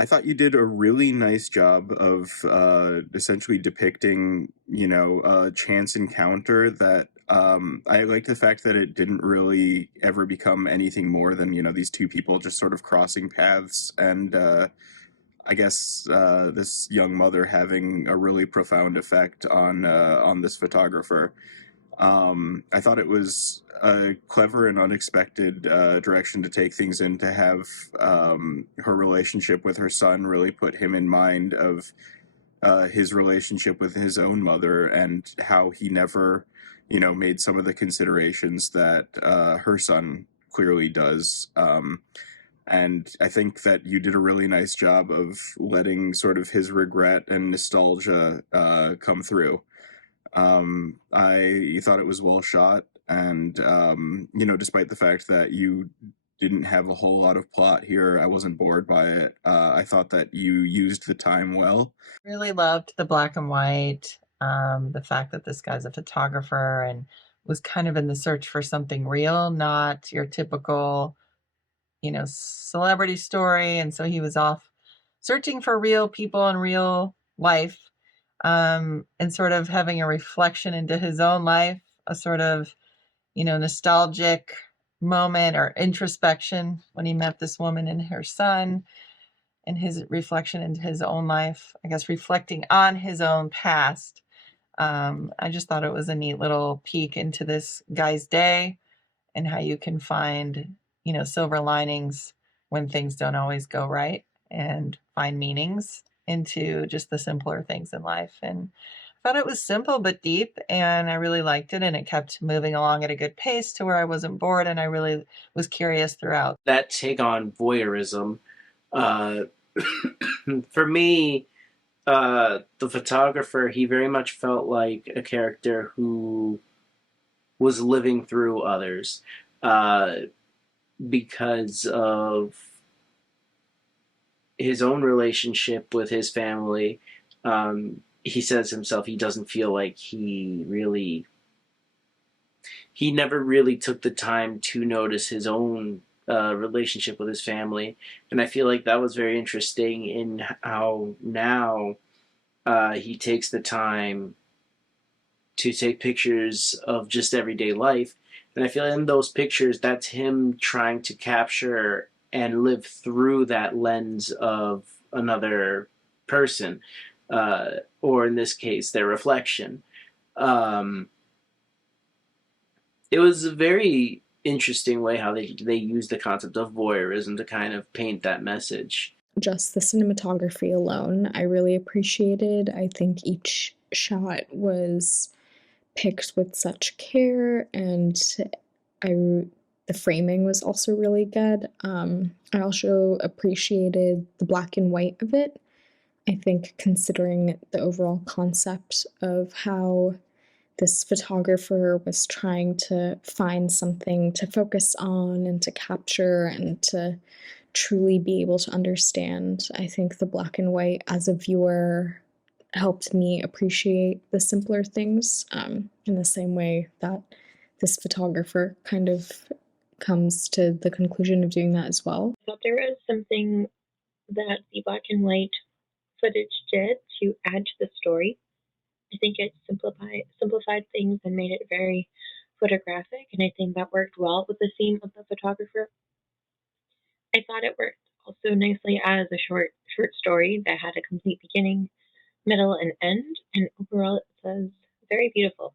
I thought you did a really nice job of essentially depicting, a chance encounter that I like the fact that it didn't really ever become anything more than, these two people just sort of crossing paths and I guess this young mother having a really profound effect on this photographer. I thought it was a clever and unexpected direction to take things in to have her relationship with her son really put him in mind of his relationship with his own mother and how he never, made some of the considerations that her son clearly does. And I think that you did a really nice job of letting sort of his regret and nostalgia come through. I thought it was well shot, and despite the fact that you didn't have a whole lot of plot here, I wasn't bored by it. I thought that you used the time well. Really loved the black and white, the fact that this guy's a photographer and was kind of in the search for something real, not your typical, celebrity story. And so he was off searching for real people in real life, and sort of having a reflection into his own life, a sort of, nostalgic moment or introspection when he met this woman and her son and his reflection into his own life, I guess reflecting on his own past. I just thought it was a neat little peek into this guy's day and how you can find, silver linings when things don't always go right and find meanings into just the simpler things in life. And I thought it was simple but deep, and I really liked it. And it kept moving along at a good pace to where I wasn't bored, and I really was curious throughout. That take on voyeurism, uh, for me, the photographer, he very much felt like a character who was living through others, uh, because of his own relationship with his family. He says himself he doesn't feel like he never really took the time to notice his own relationship with his family. And I feel like that was very interesting in how now he takes the time to take pictures of just everyday life. And I feel in those pictures, that's him trying to capture and live through that lens of another person, or in this case, their reflection. Um, it was a very interesting way how they use the concept of voyeurism to kind of paint that message. Just the cinematography alone, I really appreciated. I think each shot was picked with such care, and I the framing was also really good. I also appreciated the black and white of it. I think considering the overall concept of how this photographer was trying to find something to focus on and to capture and to truly be able to understand, I think the black and white as a viewer helped me appreciate the simpler things, in the same way that this photographer kind of comes to the conclusion of doing that as well. I thought there was something that the black and white footage did to add to the story. I think it simplified things and made it very photographic, and I think that worked well with the theme of the photographer. I thought it worked also nicely as a short story that had a complete beginning, middle, and end, and overall it was very beautiful.